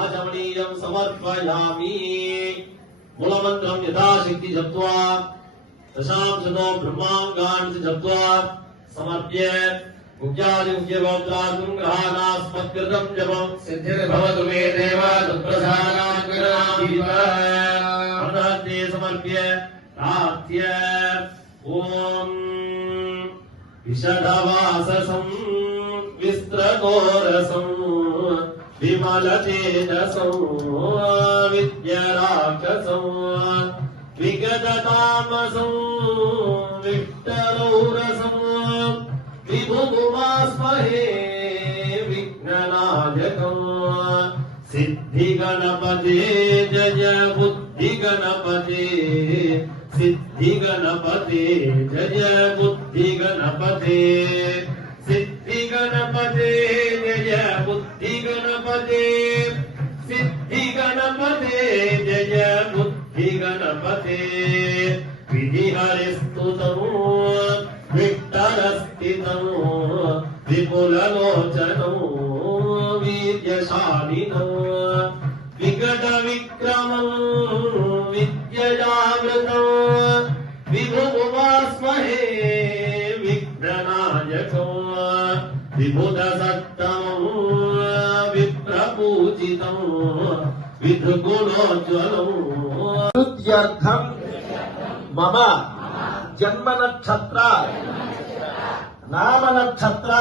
आचमनीयं समर्पयामि। मूलमन्त्रं यथाशक्ति जप्त्वा दशांशतो ब्रह्माङ्गान् जप्त्वा समर्प्य मुख्यादिमुख्यगोत्रादिं ग्रहाणास्मत्कृतं जपं सिद्धिर्भवतु मे देव तत्प्रसादानुग्रहान्ते समर्प्य प्रार्थ्य ॐ विषधवाससं विस्त्रकोरसं विमलतेजसं विद्याराक्षसं विगततामसं विष्टरौरसं विभुमुमास्महे विघ्ननायकं सिद्धिगणपते जय बुद्धिगणपते सिद्धिगणपते जय बुद्धिगणपते सिद्धिगणपते जय बुद्धिगणपते सिद्धिगणपते जय बुद्धिगणपते विधिहरिस्तुतं विठ्ठलस्थितं विपुललोचनं वीर्यशालिनं विकटविक्रमं विद्यजावृतं विभुमुपास्महे विघ्ननायकं विबुधसत्तमं विप्रपूजितं विधुगुणोज्ज्वलं स्तुत्यर्थं मम जन्म नक्षत्र नाम नक्षत्र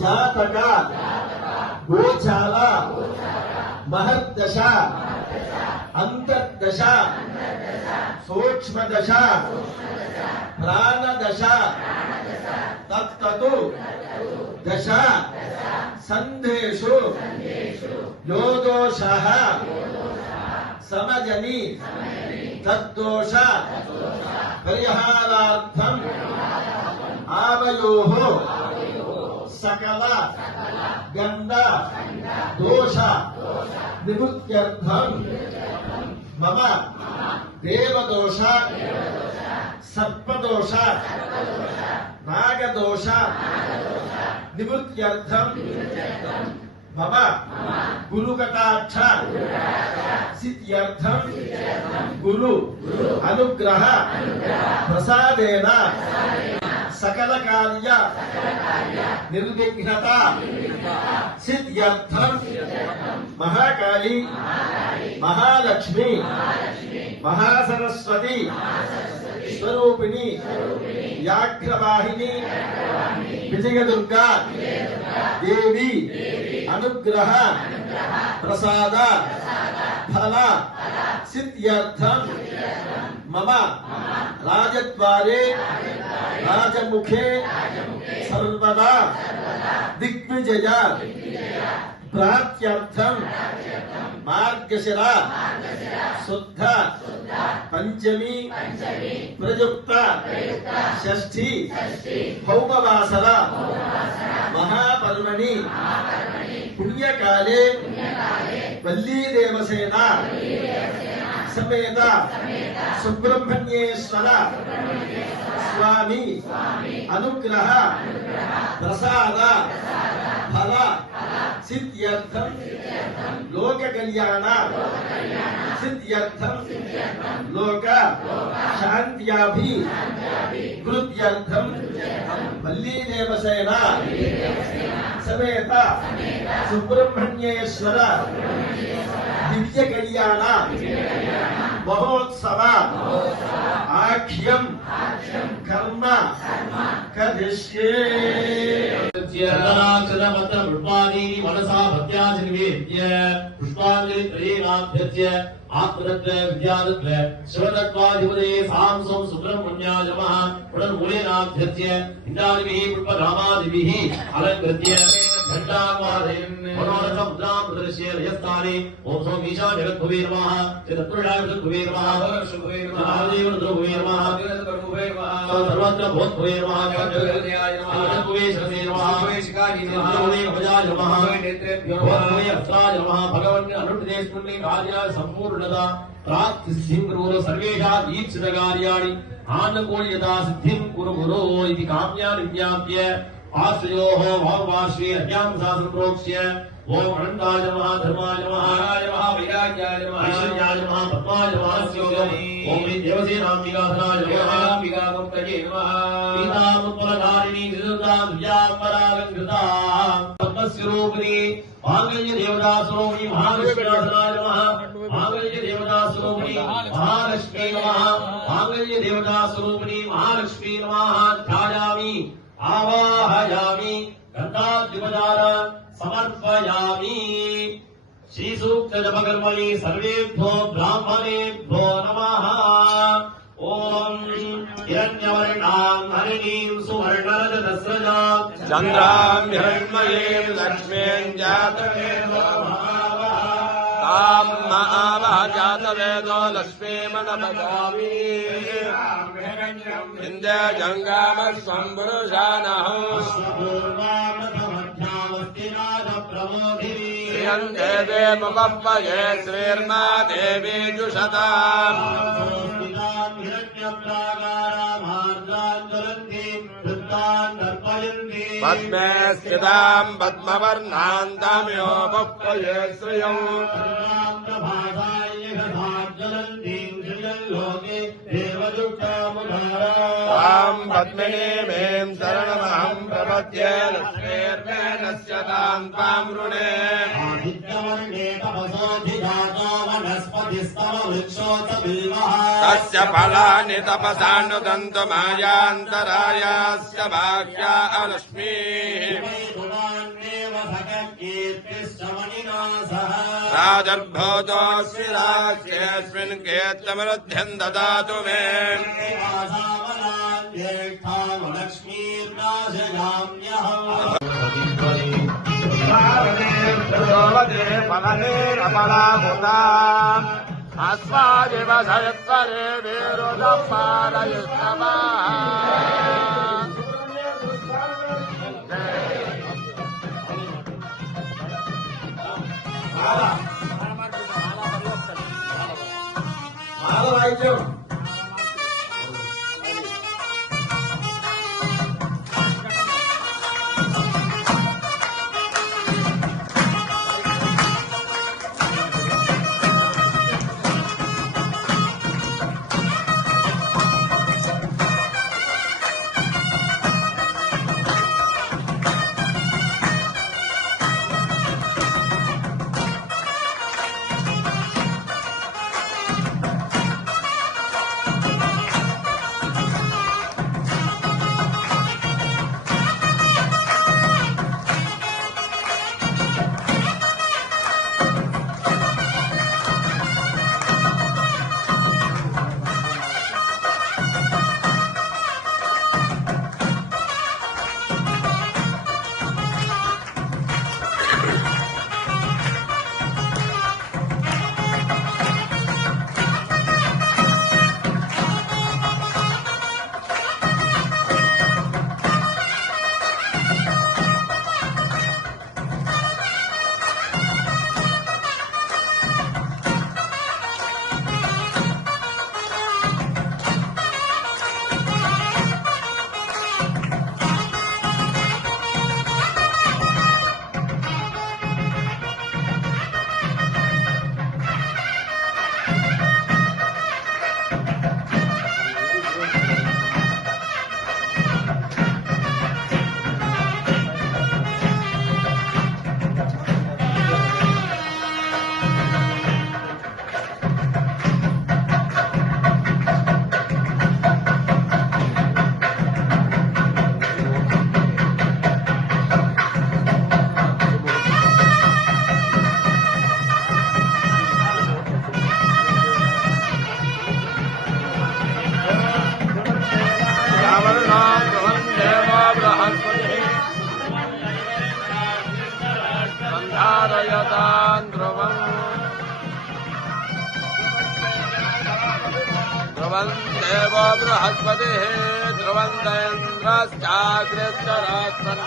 जातक गोचार महर्दशा अंतर्दशा सूक्ष्मदशा प्राणदशा तत्तु दशा संधेषु योदोषः समजनि तद्दोष परिहारार्थम् आवयोः सकल गंध दोष निवृत्त्यर्थम् मम देवदोष सर्पदोष नागदोष निवृत्त्यर्थम् मम गुरुकटाक्ष सिद्ध्यर्थं गुरु अनुग्रह प्रसादेन सकल कार्य निर्विघ्नता सिद्ध्यर्थं महाकाली महालक्ष्मी महासरस्वती स्वरूपिणी व्याघ्रवाहिनी विजयदुर्गा देवी अनुग्रह प्रसाद फल सिद्ध्यर्थं मम राजद्वारे राजमुखे सर्वदा दिग्विजय प्राप्त्यर्थं मार्गशिरा शुद्ध पंचमी प्रयुक्त षष्ठी भौमवासर महापर्वणि पुण्यकाले वल्ली देवसेना समेत सुब्रह्मण्येश्वर स्वामी अनुग्रह प्रसाद फल सिद्ध्यर्थं लोक कल्याण सिद्ध्यर्थं लोक शांत्याभि वृद्ध्यर्थं वल्ली देवसेना समेत सुब्रह्मण्येश्वर दिव्य कल्याण महोत्सव आख्यम कर्म करिष्ये मनसा भक्त्यानिवेद्य पुष्पाञ्जलित्रयेनाभ्यर्च्य आत्मरत्न विद्यारत्न शिवतत्त्वाधिपते सांसं सुब्रह्मण्याय नमः पुनर्मूलेनाभ्यर्च्य इन्द्रादिभिः पुष्पधामादिभिः अलङ्कृत्य घण्टावादयन् मुद्रां प्रदर्श्य रजस्थाने ओम सोम ईशान जगद्भुवे नमः चतुर्णाय जगद्भुवे नमः शुभवे नमः महादेव रुद्रभुवे नमः प्रभुवे नमः सर्वत्र भूतभुवे नमः जगद्भुवे नमः जगद्भुवे शरणे नमः शिखानि नमः भगवते भजाय नमः नेत्रेभ्यो भगवते अस्त्राय नमः भगवन् अनुदेशपुण्य कार्य संपूर्णता प्राप्ति सिंह सर्वेषां ईप्सित कार्याणि आनुकूल्यता सिद्धिं कुरु गुरो इति काम्यानि विज्ञाप्य आश्रयोः भाववाश्री अज्ञान शास्त्र प्रोक्ष्य ओम अनंताय नमः धर्माय नमः वैराग्याय नमः ऐश्वर्याय नमः पद्माय नमः ओम देवसेनाम्बिकाधराय नमः अंबिकामुक्तये नमः पीतामुत्पलधारिणी निरुद्धां व्यापरालंकृता पद्मस्वरूपिणी मांगल्य देवता स्वरूपिणी महालक्ष्मीनाथाय नमः मांगल्य देवता स्वरूपिणी महालक्ष्मी नमः मांगल्य देवता स्वरूपिणी महालक्ष्मी नमः ध्यायामि आवाहयामि गन्धाद्युपचार समर्पयामि श्री सूक्त जपकर्मणि सर्वेभ्यो ब्राह्मणेभ्यो नमः ओम हिरण्यवर्णां हरिणीं सुवर्णरजतस्रजां चन्द्रां हिरण्मयीं लक्ष्मीं जातवेदो तां महावः जातवेदो लक्ष्मीमनपदामि इन्द्र जङ्गामस्वं पुरुषानः श्रियन्ते देवपप्पये श्रीर्मा देवी जुषताम् पद्मे स्थितां पद्मवर्णान्तामियो पप्पये श्रियम् तां पद्मिनीमीं शरणमहं प्रपद्ये लक्ष्मीर्वेदस्य तां त्वां वृणे तस्य फलानि तपसानुदन्तु मायान्तरायास्य भाग्या अलक्ष्मीः राजर्भूतोऽस्मि राज्येऽस्मिन् कीर्तमरुध्यं ददातु मे फलनेरफलाहुता अस्मादिव सयत्वरे वीरुदपालयुस्तवा धारयतां ध्रुवम् ध्रुवं देवो बृहस्पतिः ध्रुवं इन्द्रश्चाग्निश्चरात्मन्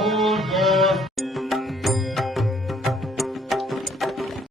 मुहूर्तो